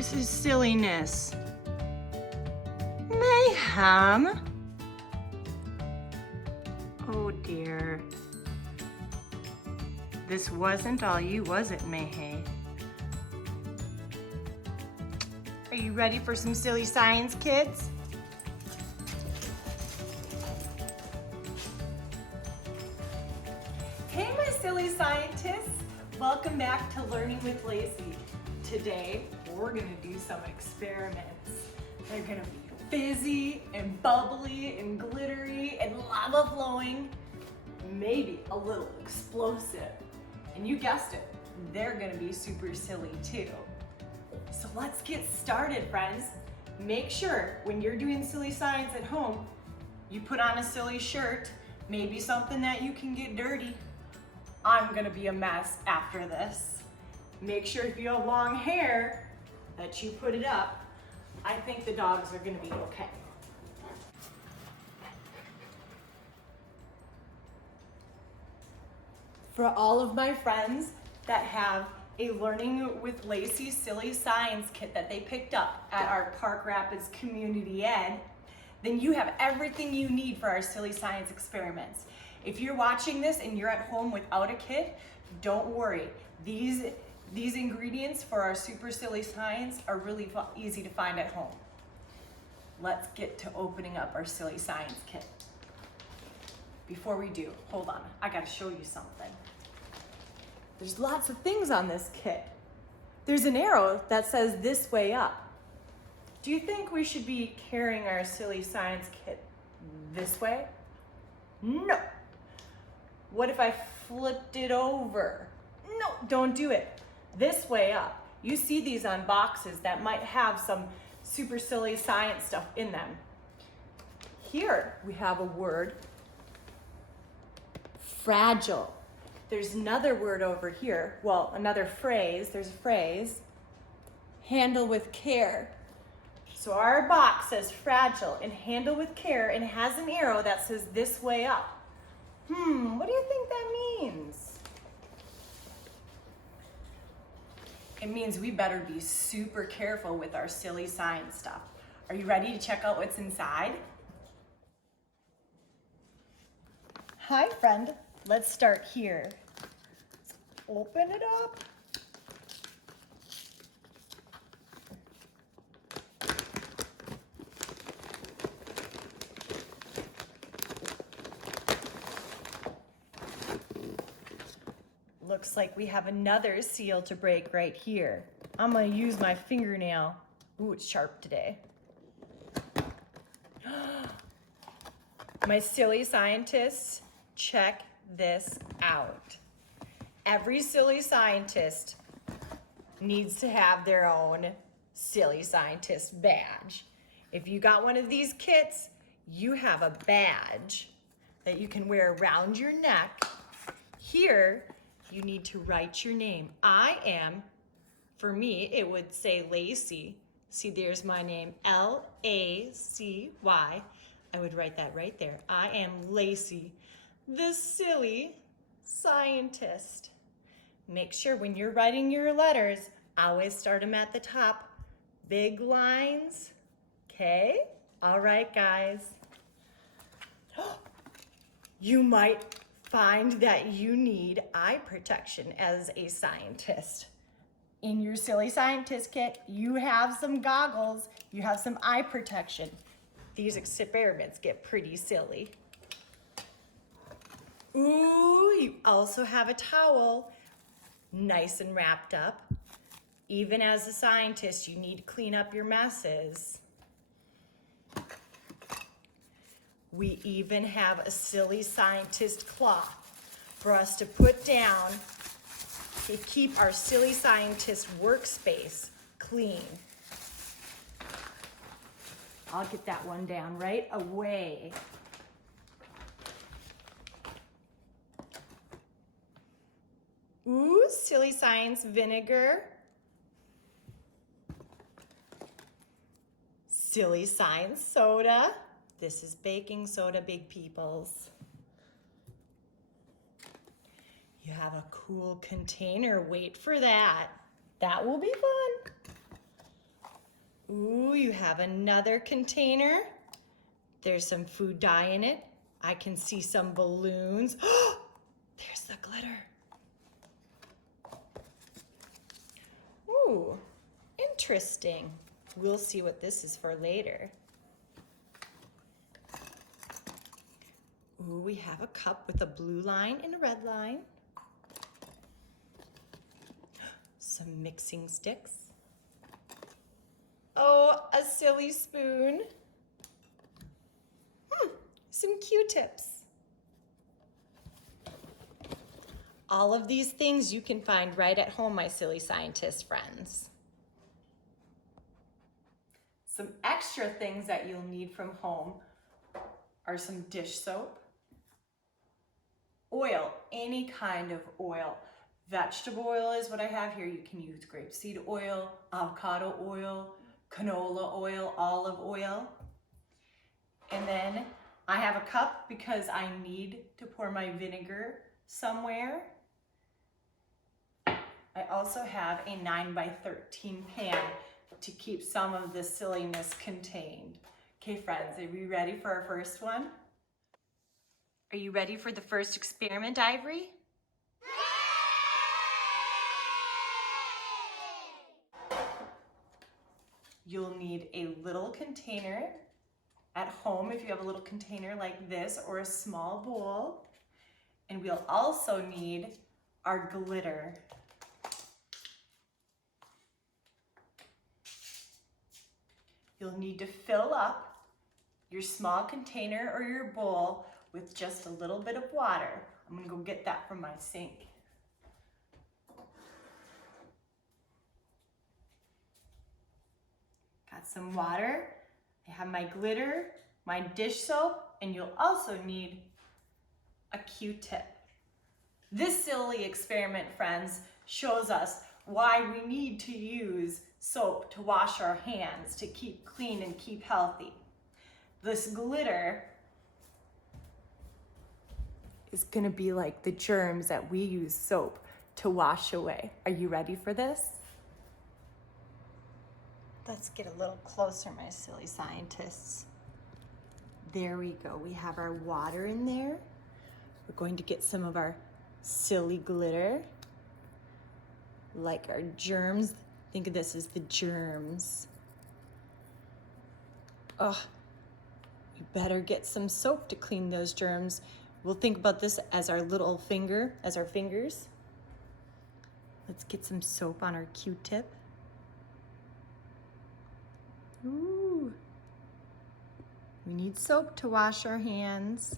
This is SiLliNeSs. Mayhem. Oh dear. This wasn't all you, was it, Mayhay? Are you ready for some silly science, kids? Hey, my silly scientists. Welcome back to Learning with Lacy. Today, we're gonna do some experiments. They're gonna be fizzy and bubbly and glittery and lava flowing, maybe a little explosive. And you guessed it, they're gonna be super silly too. So let's get started, friends. Make sure when you're doing silly science at home, you put on a silly shirt, maybe something that you can get dirty. I'm gonna be a mess after this. Make sure if you have long hair that you put it up. I think the dogs are gonna be okay. For all of my friends that have a Learning with Lacy Silly Science kit that they picked up at our Park Rapids Community Ed, then you have everything you need for our silly science experiments. If you're watching this and you're at home without a kit, don't worry. These ingredients for our super silly science are really easy to find at home. Let's get to opening up our silly science kit. Before we do, hold on, I gotta show you something. There's lots of things on this kit. There's an arrow that says this way up. Do you think we should be carrying our silly science kit this way? No. What if I flipped it over? No, don't do it. This way up. You see these on boxes that might have some super silly science stuff in them. Here we have a word, fragile. There's another word over here, well, another phrase, there's a phrase, handle with care. So our box says fragile and handle with care and has an arrow that says this way up. What do you think that means? It means we better be super careful with our silly science stuff. Are you ready to check out what's inside? Hi, friend. Let's start here. Let's open it up. Looks like we have another seal to break right here. I'm gonna use my fingernail. Ooh, it's sharp today. My silly scientists, check this out. Every silly scientist needs to have their own silly scientist badge. If you got one of these kits, you have a badge that you can wear around your neck. Here, you need to write your name. I am, for me, it would say Lacy. See, there's my name, L-A-C-Y. I would write that right there. I am Lacy, the silly scientist. Make sure when you're writing your letters, always start them at the top. Big lines, okay? All right, guys. You might find that you need eye protection as a scientist. In your silly scientist kit, you have some goggles, you have some eye protection. These experiments get pretty silly. Ooh, you also have a towel, nice and wrapped up. Even as a scientist, you need to clean up your messes. We even have a silly scientist cloth for us to put down to keep our silly scientist workspace clean. I'll get that one down right away. Ooh, silly science vinegar. Silly science soda. This is baking soda, big peoples. You have a cool container. Wait for that. That will be fun. Ooh, you have another container. There's some food dye in it. I can see some balloons. There's the glitter. Ooh, interesting. We'll see what this is for later. Ooh, we have a cup with a blue line and a red line. Some mixing sticks. Oh, a SiLlY spoon. Some Q-tips. All of these things you can find right at home, my SiLlY scientist friends. Some extra things that you'll need from home are some dish soap, oil, any kind of oil. Vegetable oil is what I have here. You can use grapeseed oil, avocado oil, canola oil, olive oil. And then I have a cup because I need to pour my vinegar somewhere. I also have a 9x13 pan to keep some of the SiLliNeSs contained. Okay, friends, are we ready for our first one? Are you ready for the first experiment, Ivory? You'll need a little container at home if you have a little container like this or a small bowl. And we'll also need our glitter. You'll need to fill up your small container or your bowl with just a little bit of water. I'm gonna go get that from my sink. Got some water. I have my glitter, my dish soap, and you'll also need a Q-tip. This SiLlY experiment, friends, shows us why we need to use soap to wash our hands to keep clean and keep healthy. This glitter is gonna be like the germs that we use soap to wash away. Are you ready for this? Let's get a little closer, my SiLlY scientists. There we go. We have our water in there. We're going to get some of our SiLlY glitter, like our germs. Think of this as the germs. Oh, you better get some soap to clean those germs. We'll think about this as our little finger, as our fingers. Let's get some soap on our Q-tip. Ooh. We need soap to wash our hands.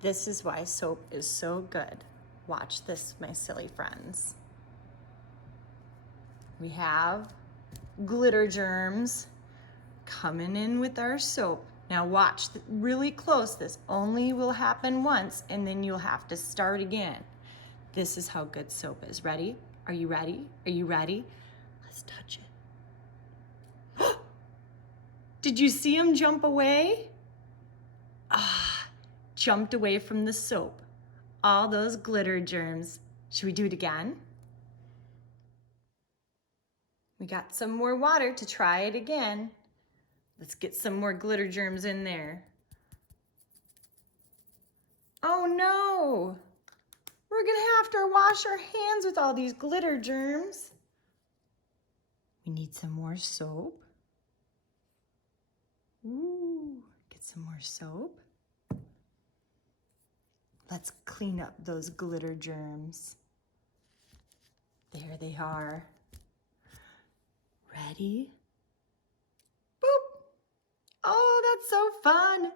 This is why soap is so good. Watch this, my SiLlY friends. We have glitter germs coming in with our soap. Now watch really close. This only will happen once and then you'll have to start again. This is how good soap is. Ready? Are you ready? Are you ready? Let's touch it. Did you see him jump away? Jumped away from the soap. All those glitter germs. Should we do it again? We got some more water to try it again. Let's get some more glitter germs in there. Oh no! We're gonna have to wash our hands with all these glitter germs. We need some more soap. Ooh, get some more soap. Let's clean up those glitter germs. There they are. Ready? Boop! Oh, that's so fun.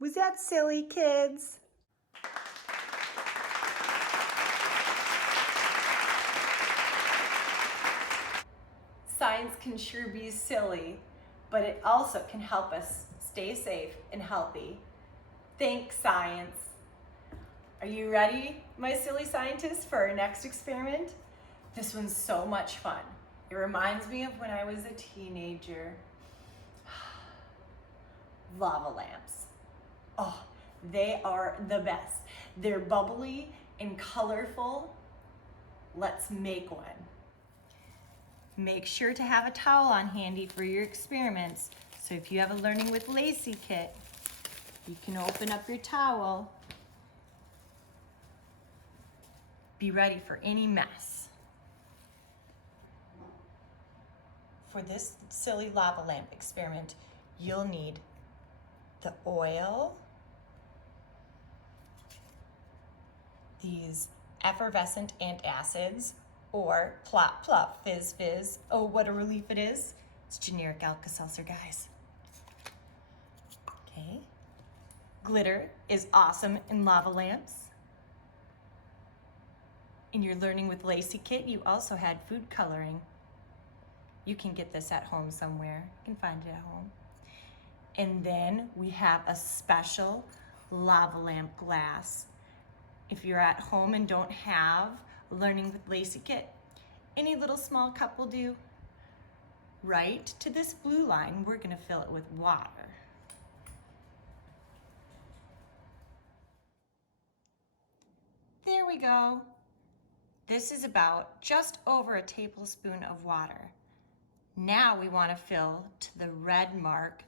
Was that silly, kids? Science can sure be silly, but it also can help us stay safe and healthy. Thanks, science. Are you ready, my SiLlY scientists, for our next experiment? This one's so much fun. It reminds me of when I was a teenager. Lava lamps. Oh, they are the best. They're bubbly and colorful. Let's make one. Make sure to have a towel on handy for your experiments. So if you have a Learning with Lacy kit, you can open up your towel. Be ready for any mess. For this SiLlY lava lamp experiment, you'll need the oil, these effervescent antacids, or plop plop, fizz fizz. Oh, what a relief it is. It's generic Alka-Seltzer, guys. Okay. Glitter is awesome in lava lamps. In your Learning with Lacy kit, you also had food coloring. You can get this at home somewhere. You can find it at home. And then we have a special lava lamp glass. If you're at home and don't have a Learning with Lacy kit, any little small cup will do. Right to this blue line, we're gonna fill it with water. There we go. This is about just over a tablespoon of water. Now we want to fill to the red mark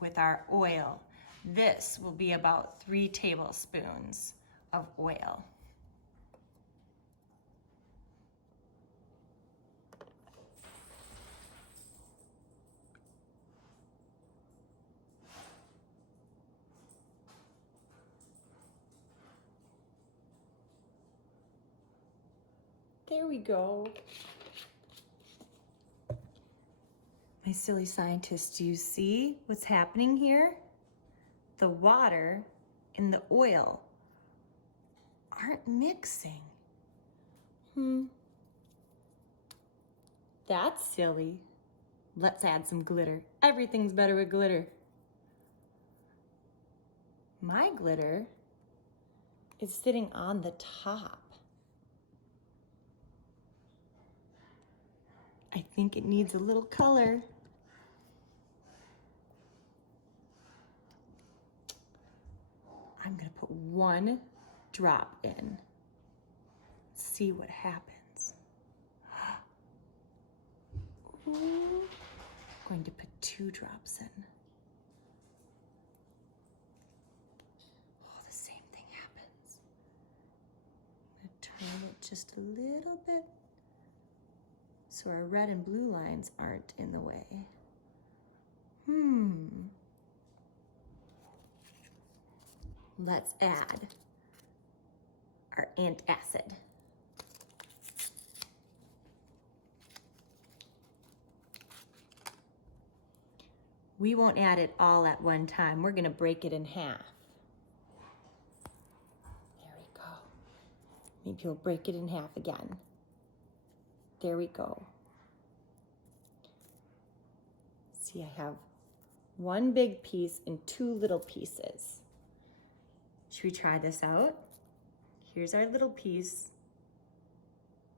with our oil. This will be about 3 tablespoons of oil. There we go. My silly scientists, do you see what's happening here? The water and the oil aren't mixing. That's silly. Let's add some glitter. Everything's better with glitter. My glitter is sitting on the top. I think it needs a little color. I'm gonna put 1 drop in. See what happens. Ooh. I'm going to put 2 drops in. Oh, the same thing happens. I'm gonna turn it just a little bit so our red and blue lines aren't in the way. Let's add our antacid. We won't add it all at one time. We're gonna break it in half. There we go. Maybe we'll break it in half again. There we go. See, I have 1 big piece and 2 little pieces. Should we try this out? Here's our little piece.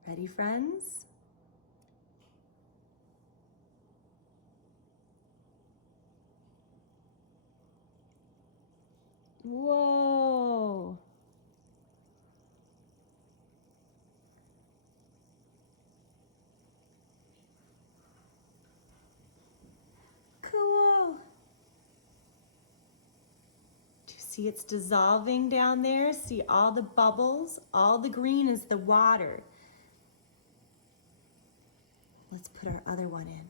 Ready, friends? Whoa. Cool. Do you see it's dissolving down there? See all the bubbles? All the green is the water. Let's put our other one in.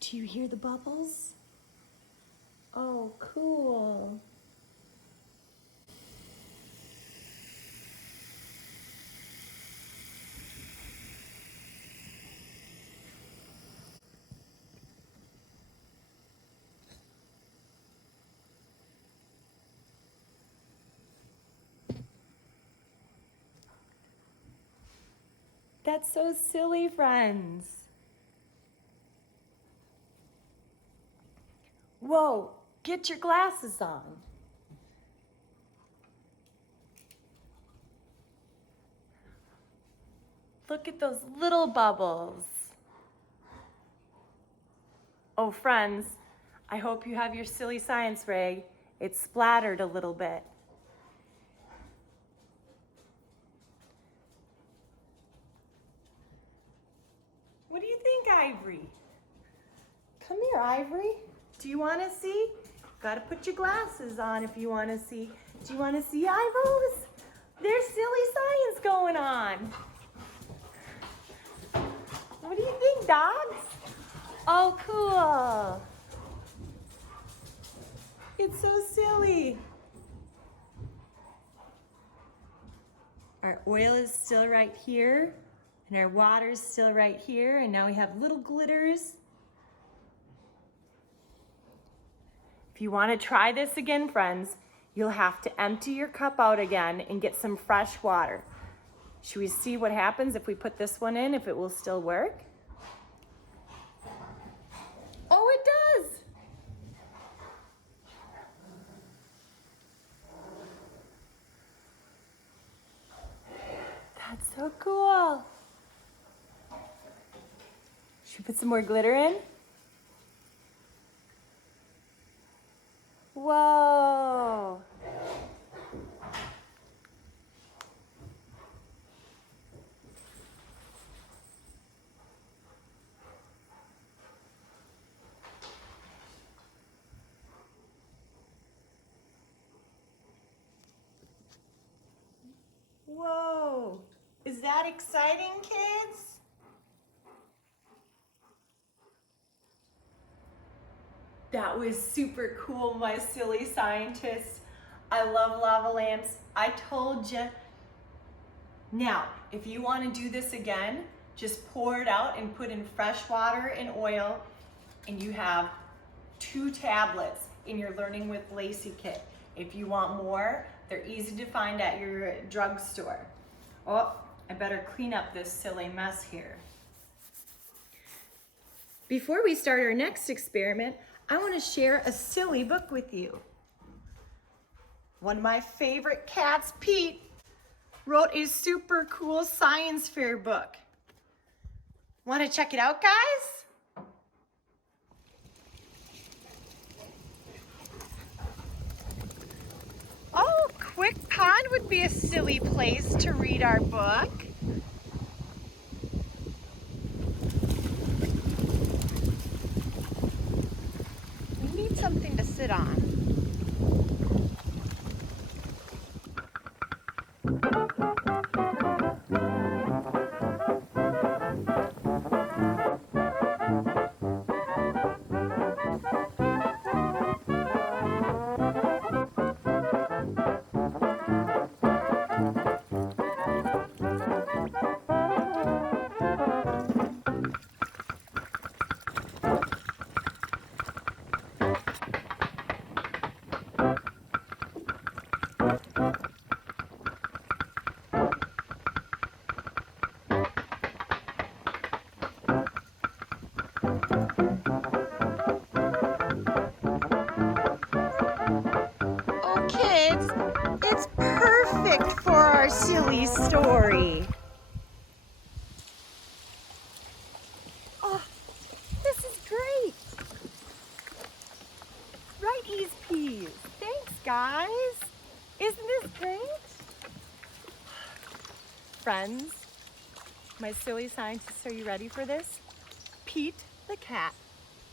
Do you hear the bubbles? Oh, cool. That's so silly, friends. Whoa, get your glasses on. Look at those little bubbles. Oh, friends, I hope you have your SiLlY Science Ray. It splattered a little bit. What do you think, Ivory? Come here, Ivory. Do you want to see? Gotta put your glasses on if you want to see. Do you want to see, Ivos? There's silly science going on. What do you think, dogs? Oh, cool. It's so silly. Our oil is still right here, and our water is still right here, and now we have little glitters. If you want to try this again, friends, you'll have to empty your cup out again and get some fresh water. Should we see what happens if we put this one in, if it will still work? Oh, it does. That's so cool. Should we put some more glitter in? Whoa. Whoa. Is that exciting, kids? That was super cool, my silly scientists. I love lava lamps. I told you. Now, if you want to do this again, just pour it out and put in fresh water and oil, and you have 2 tablets in your Learning with Lacy kit. If you want more, they're easy to find at your drugstore. Oh, I better clean up this silly mess here. Before we start our next experiment, I want to share a silly book with you. One of my favorite cats, Pete, wrote a super cool science fair book. Want to check it out, guys? Oh, Quick Pond would be a silly place to read our book. We need something to sit on. Kids, it's perfect for our silly story. Oh, this is great. Right, Ease Peas. Thanks, guys. Isn't this great? Friends, my silly scientists, are you ready for this? Pete the Cat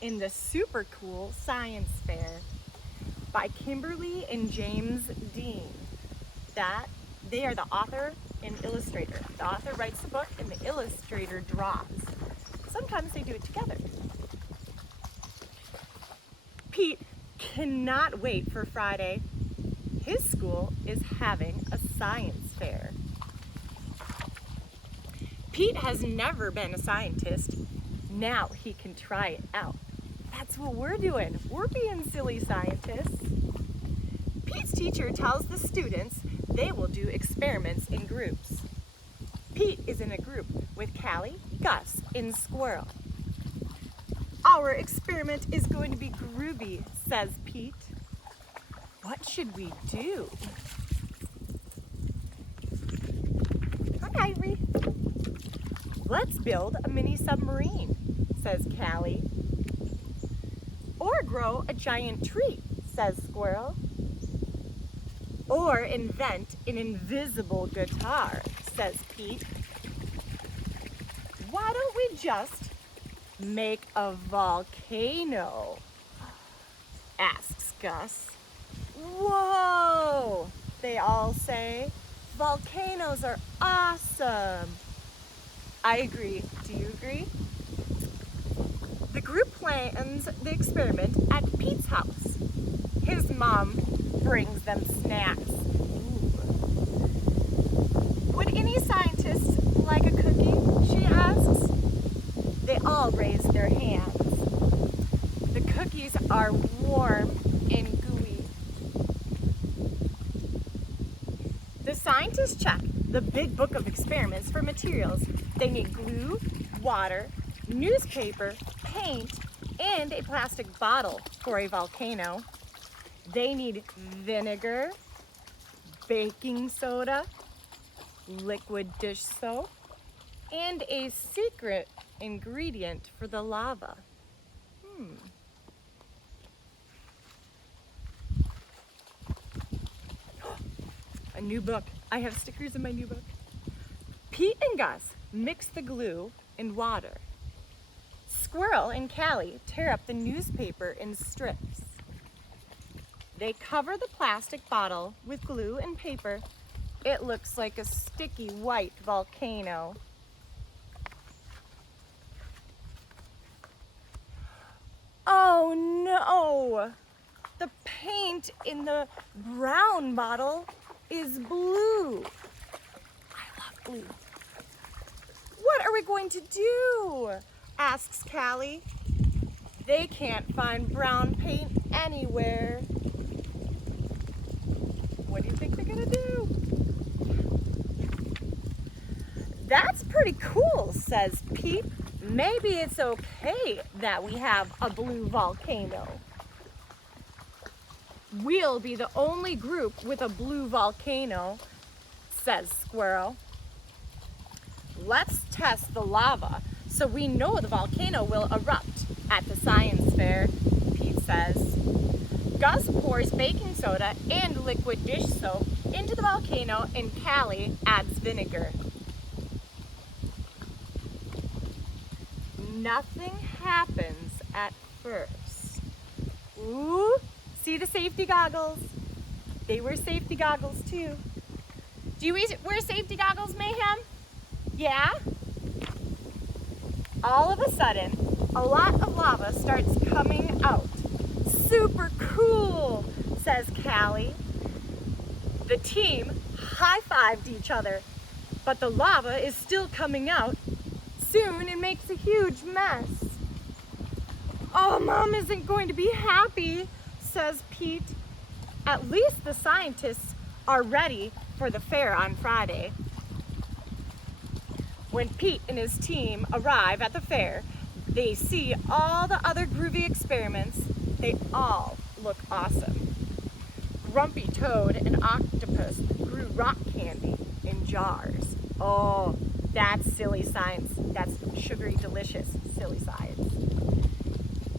in the super cool science fair by Kimberly and James Dean. They are the author and illustrator. The author writes the book and the illustrator draws. Sometimes they do it together. Pete cannot wait for Friday. His school is having a science fair. Pete has never been a scientist. Now he can try it out. That's what we're doing. We're being silly scientists. Pete's teacher tells the students they will do experiments in groups. Pete is in a group with Callie, Gus, and Squirrel. Our experiment is going to be groovy, says Pete. What should we do? Hi, Ivory. Let's build a mini submarine, says Callie. Or grow a giant tree, says Squirrel. or invent an invisible guitar, says Pete. Why don't we just make a volcano? Asks Gus. Whoa, they all say. Volcanoes are awesome. I agree. Do you agree? The group plans the experiment at Pete's house. His mom brings them snacks. Ooh. Would any scientist like a cookie? She asks. They all raise their hands. The cookies are warm and gooey. The scientists check the big book of experiments for materials. They need glue, water, newspaper, paint, and a plastic bottle for a volcano. They need vinegar, baking soda, liquid dish soap, and a secret ingredient for the lava. A new book. I have stickers in my new book. Pete and Gus mix the glue and water. Squirrel and Callie tear up the newspaper in strips. They cover the plastic bottle with glue and paper. It looks like a sticky white volcano. Oh no! The paint in the brown bottle is blue. I love blue. What are we going to do? Asks Callie. They can't find brown paint anywhere. What do you think they're gonna do? That's pretty cool, says Pete. Maybe it's okay that we have a blue volcano. We'll be the only group with a blue volcano, says Squirrel. Let's test the lava so we know the volcano will erupt at the science fair, Pete says. Gus pours baking soda and liquid dish soap into the volcano and Callie adds vinegar. Nothing happens at first. Ooh, see the safety goggles? They wear safety goggles too. Do you wear safety goggles, Mayhem? Yeah? All of a sudden, a lot of lava starts coming out. Super cool, says Callie. The team high-fived each other, but the lava is still coming out. Soon it makes a huge mess. Oh, Mom isn't going to be happy, says Pete. At least the scientists are ready for the fair on Friday. When Pete and his team arrive at the fair, they see all the other groovy experiments. They all look awesome. Grumpy Toad and Octopus grew rock candy in jars. Oh, that's silly science. That's sugary, delicious, silly science.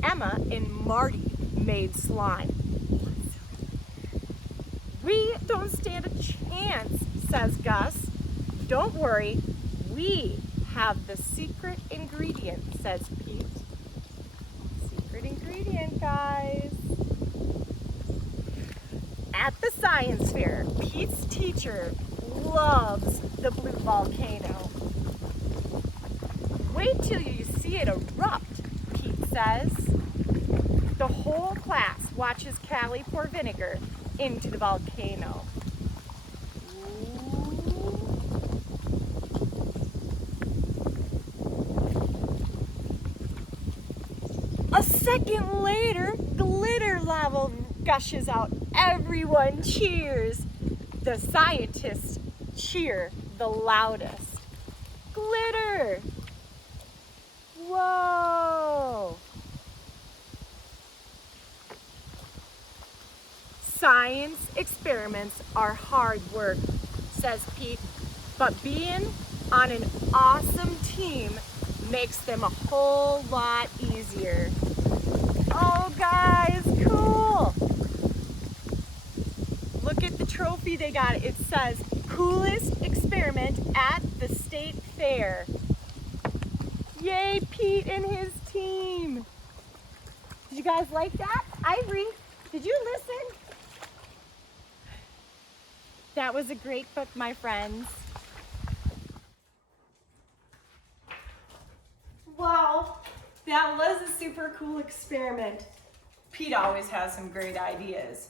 Emma and Marty made slime. We don't stand a chance, says Gus. Don't worry, we have the secret ingredient, says Pete. Secret ingredient, guys. At the science fair, Pete's teacher loves the blue volcano. Wait till you see it erupt, Pete says. The whole class watches Callie pour vinegar into the volcano. A second later, glitter lava gushes out. Everyone cheers. The scientists cheer the loudest. Glitter! Whoa! Science experiments are hard work, says Pete, but being on an awesome team makes them a whole lot easier. Oh, guys, cool! Look at the trophy see they got it. It says, coolest experiment at the state fair. Yay, Pete and his team. Did you guys like that? Ivory, did you listen? That was a great book, my friends. Wow, that was a super cool experiment. Pete always has some great ideas.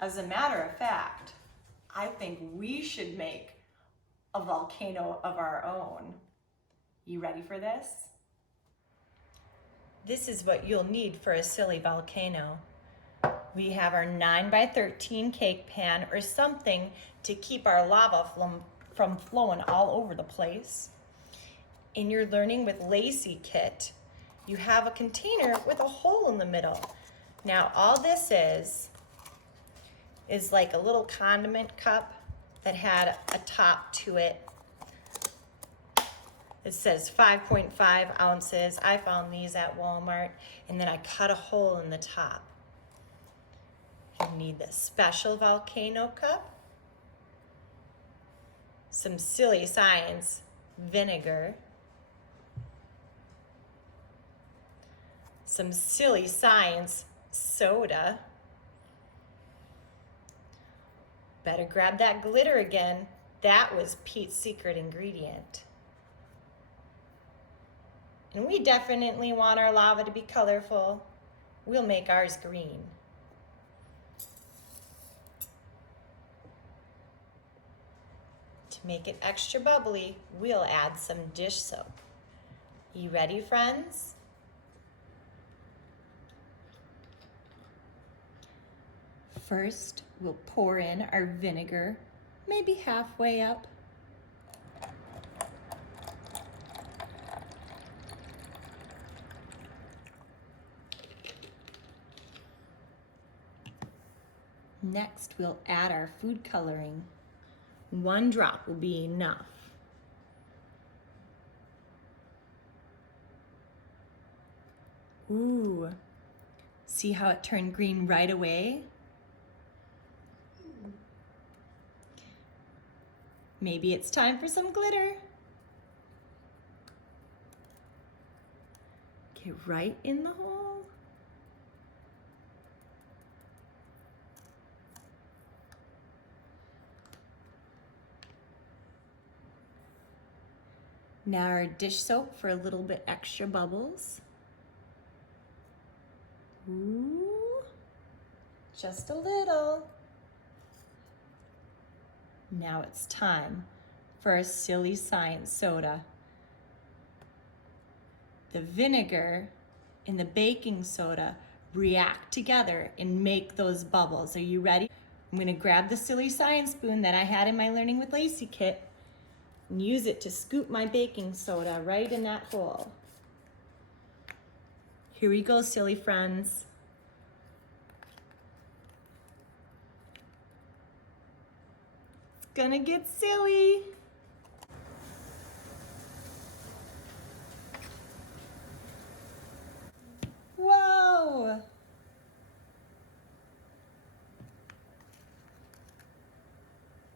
As a matter of fact, I think we should make a volcano of our own. You ready for this? This is what you'll need for a SiLlY volcano. We have our 9x13 cake pan or something to keep our lava from flowing all over the place. In your Learning with Lacy kit, you have a container with a hole in the middle. Now all this is like a little condiment cup that had a top to it. It says 5.5 ounces. I found these at Walmart, and then I cut a hole in the top. You need the special volcano cup, some SiLliNeSs vinegar, some SiLliNeSs soda. Better grab that glitter again. That was Pete's secret ingredient. And we definitely want our lava to be colorful. We'll make ours green. To make it extra bubbly, we'll add some dish soap. You ready, friends? First, we'll pour in our vinegar, maybe halfway up. Next, we'll add our food coloring. 1 drop will be enough. Ooh, see how it turned green right away? Maybe it's time for some glitter. Get right in the hole. Now our dish soap for a little bit extra bubbles. Ooh, just a little. Now it's time for our SiLliNeSs soda. The vinegar and the baking soda react together and make those bubbles. Are you ready? I'm gonna grab the SiLliNeSs spoon that I had in my Learning with Lacy kit and use it to scoop my baking soda right in that hole. Here we go, SiLlY friends. It's gonna get silly. Whoa!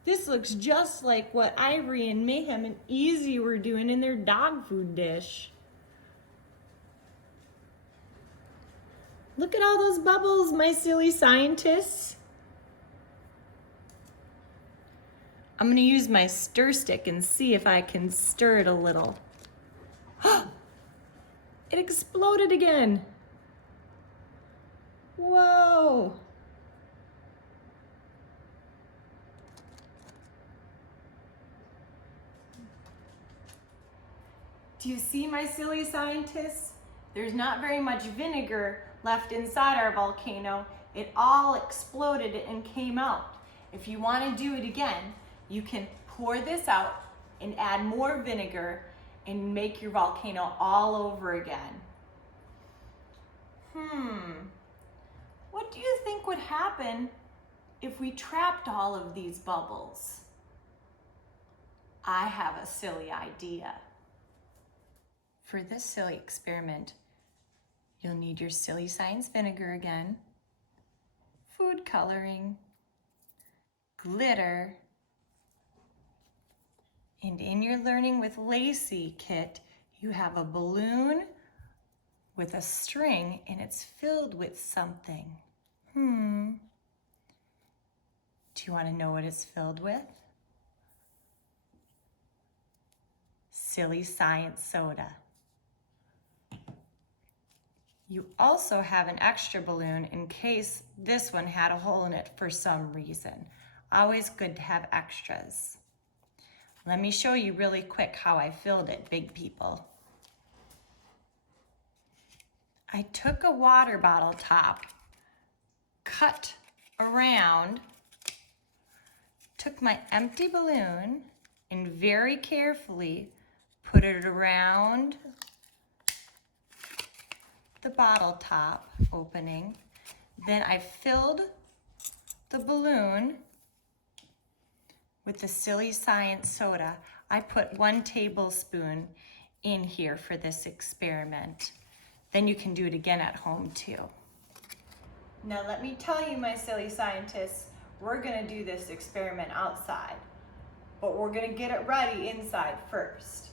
This looks just like what Ivory and Mayhem and Easy were doing in their dog food dish. Look at all those bubbles, my silly scientists. I'm gonna use my stir stick and see if I can stir it a little. It exploded again. Whoa. Do you see, my silly scientists? There's not very much vinegar left inside our volcano. It all exploded and came out. If you want to do it again, you can pour this out and add more vinegar and make your volcano all over again. What do you think would happen if we trapped all of these bubbles? I have a silly idea. For this silly experiment, you'll need your SiLliNeSs vinegar again, food coloring, glitter, and in your Learning with Lacy kit, you have a balloon with a string and it's filled with something. Do you want to know what it's filled with? SiLliNeSs soda. You also have an extra balloon in case this one had a hole in it for some reason. Always good to have extras. Let me show you really quick how I filled it, big people. I took a water bottle top, cut around, took my empty balloon and very carefully put it around the bottle top opening. Then I filled the balloon with the SiLliNeSs soda. I put 1 tablespoon in here for this experiment. Then you can do it again at home too. Now let me tell you, my silly scientists, we're gonna do this experiment outside, but we're gonna get it ready inside first.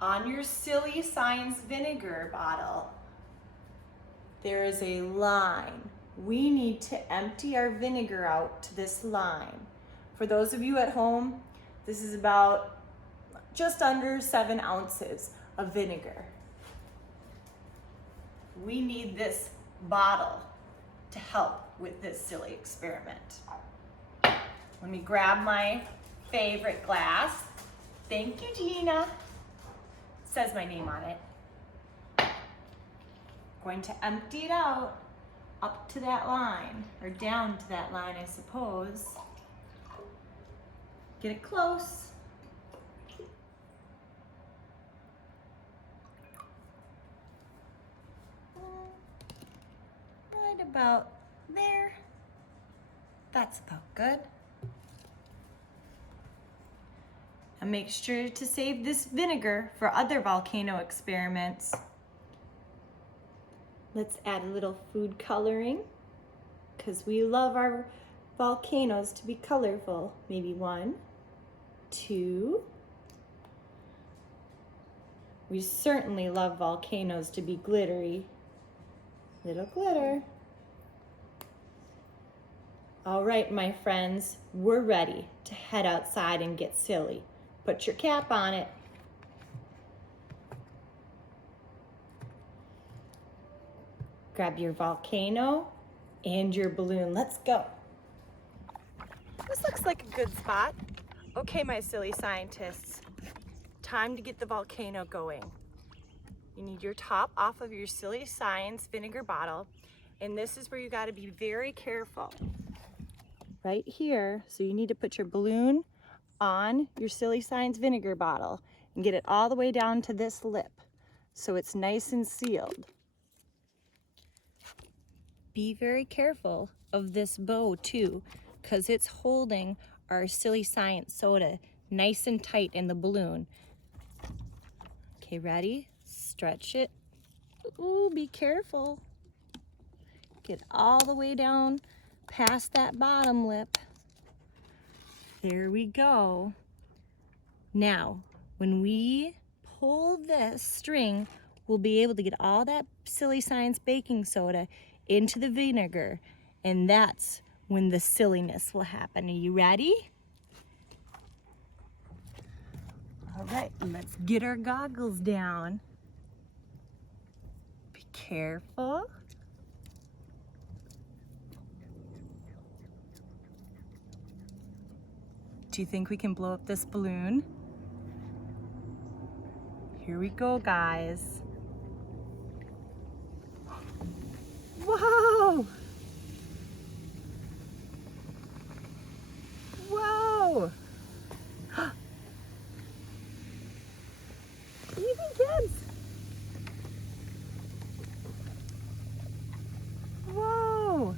On your SiLliNeSs vinegar bottle, there is a line. We need to empty our vinegar out to this line. For those of you at home, this is about just under 7 ounces of vinegar. We need this bottle to help with this silly experiment. Let me grab my favorite glass. Thank you, Gina. It says my name on it. Going to empty it out up to that line, or down to that line, I suppose. Get it close. Right about there. That's about good. And make sure to save this vinegar for other volcano experiments. Let's add a little food coloring, because we love our volcanoes to be colorful. Maybe 1, 2. We certainly love volcanoes to be glittery. Little glitter. All right, my friends, we're ready to head outside and get silly. Put your cap on it. Grab your volcano and your balloon. Let's go. This looks like a good spot. Okay, my silly scientists, time to get the volcano going. You need your top off of your SiLliNeSs vinegar bottle, and this is where you got to be very careful. Right here, so you need to put your balloon on your SiLliNeSs vinegar bottle and get it all the way down to this lip so it's nice and sealed. Be very careful of this bow too, because it's holding our SiLliNeSs soda nice and tight in the balloon. Okay, ready? Stretch it. Ooh, be careful. Get all the way down past that bottom lip. There we go. Now, when we pull this string, we'll be able to get all that SiLliNeSs baking soda into the vinegar, and that's when the SiLliNeSs will happen. Are you ready? All right, let's get our goggles down. Be careful. Do you think we can blow up this balloon? Here we go, guys. Whoa! Whoa! Easy, kids! Whoa!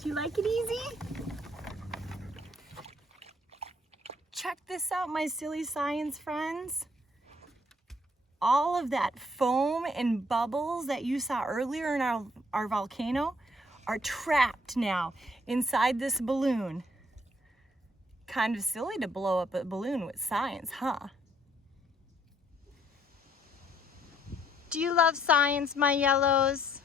Do you like it easy? Check this out, my silly science friends. All of that foam and bubbles that you saw earlier in our volcano are trapped now inside this balloon. Kind of silly to blow up a balloon with ScIeNcE, huh? Do you love ScIeNcE, my yellows?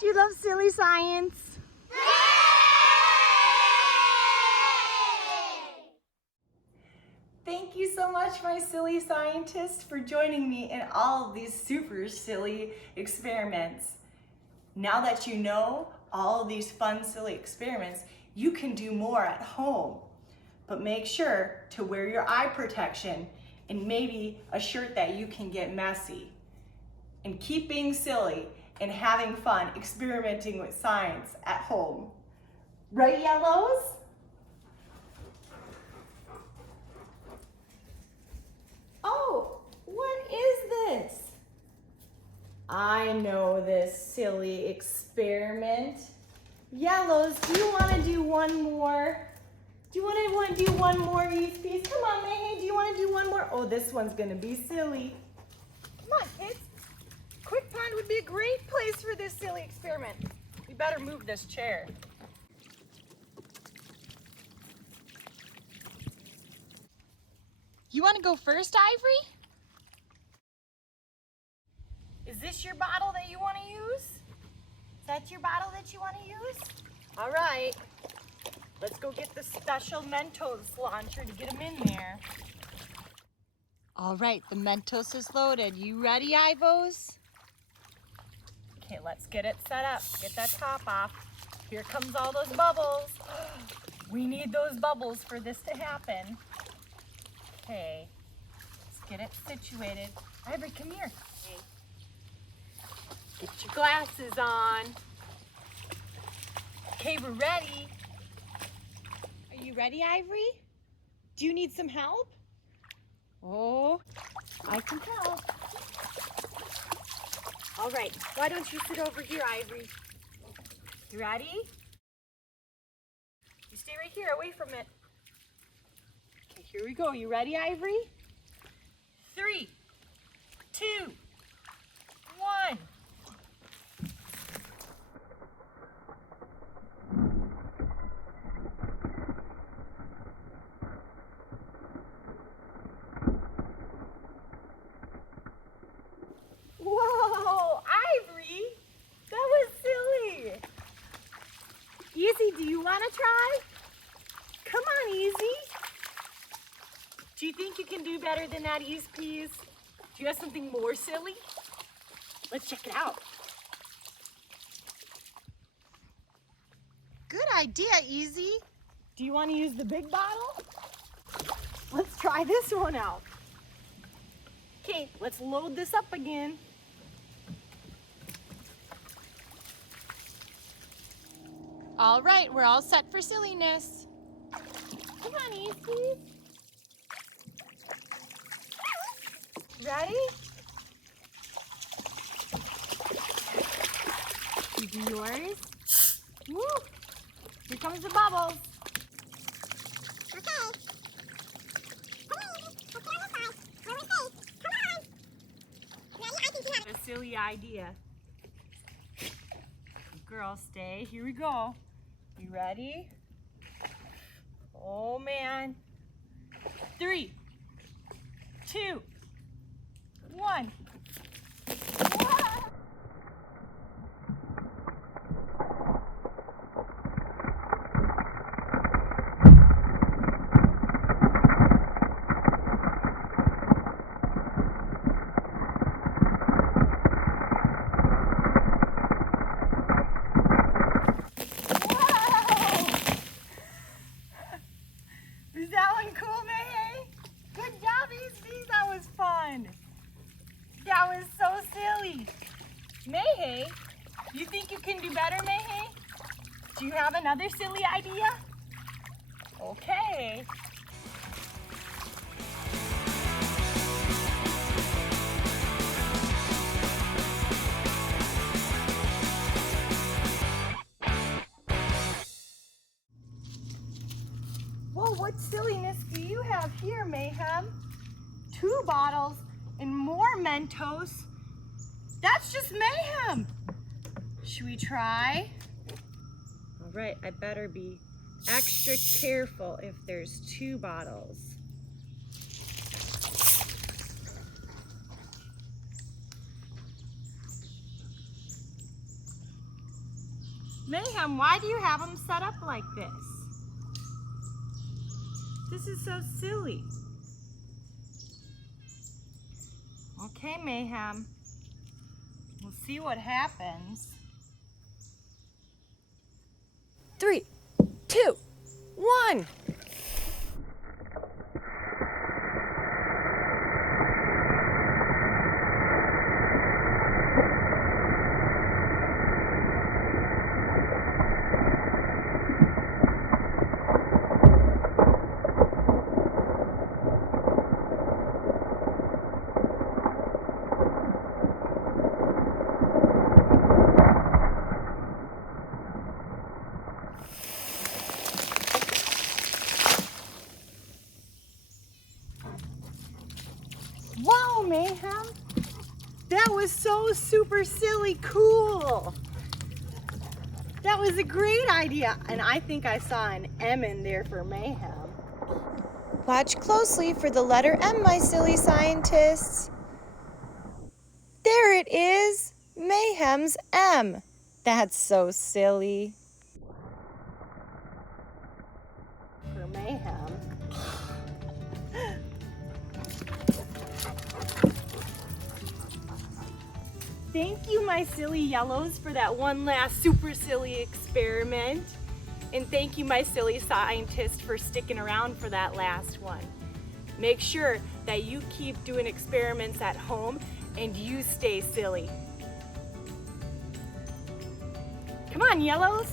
Do you love silly ScIeNcE? Thank you so much, my silly scientists, for joining me in all of these super silly experiments. Now that you know all of these fun, silly experiments, you can do more at home. But make sure to wear your eye protection and maybe a shirt that you can get messy. And keep being silly and having fun experimenting with ScIeNcE at home. Right, yellows? Oh, what is this? I know this silly experiment. Yellows, do you want to do one more? Do you want to do one more, Easties? Come on, Mayhay, do you want to do one more? Oh, this one's going to be silly. Come on, kids. Quick Pond would be a great place for this silly experiment. We better move this chair. You want to go first, Ivory? Is this your bottle that you want to use? Is that your bottle that you want to use? All right. Let's go get the special Mentos launcher to get them in there. All right, the Mentos is loaded. You ready, Ivos? Okay, let's get it set up. Get that top off. Here comes all those bubbles. We need those bubbles for this to happen. Okay, let's get it situated. Ivory, come here. Okay. Get your glasses on. Okay, we're ready. Are you ready, Ivory? Do you need some help? Oh, I can help. All right, why don't you sit over here, Ivory? You ready? You stay right here, away from it. Okay, here we go. You ready, Ivory? 3, 2, 1. Whoa, Ivory, that was silly. Easy, do you want to try? Come on, Easy. Do you think you can do better than that, Ease Peas? Do you have something more silly? Let's check it out. Good idea, Easy. Do you want to use the big bottle? Let's try this one out. Okay, let's load this up again. All right, we're all set for SiLliNeSs. Come on, Easties. Ready? You do yours. Woo! Here comes the bubbles. Okay. A silly idea. Girl, stay. Here we go. You ready? Oh man. 3, 2, 1. Is that one cool, Mayhay? Good job, Easties. That was fun. That was so silly. Mayhay, you think you can do better, Mayhay? Do you have another silly idea? Okay. Whoa, what silliness do you have here, Mayhem? 2 bottles and more Mentos. That's just mayhem. Should we try? All right, I better be extra careful if there's 2 bottles. Mayhem, why do you have them set up like this? This is so silly. Okay, Mayhem. We'll see what happens. 3, 2, 1. Wow, Mayhem! That was so super silly cool! That was a great idea, and I think I saw an M in there for Mayhem. Watch closely for the letter M, my silly scientists. There it is! Mayhem's M. That's so silly. For Mayhem. Thank you, my silly yellows, for that one last super silly experiment. And thank you, my silly scientists, for sticking around for that last one. Make sure that you keep doing experiments at home and you stay silly. Come on, yellows.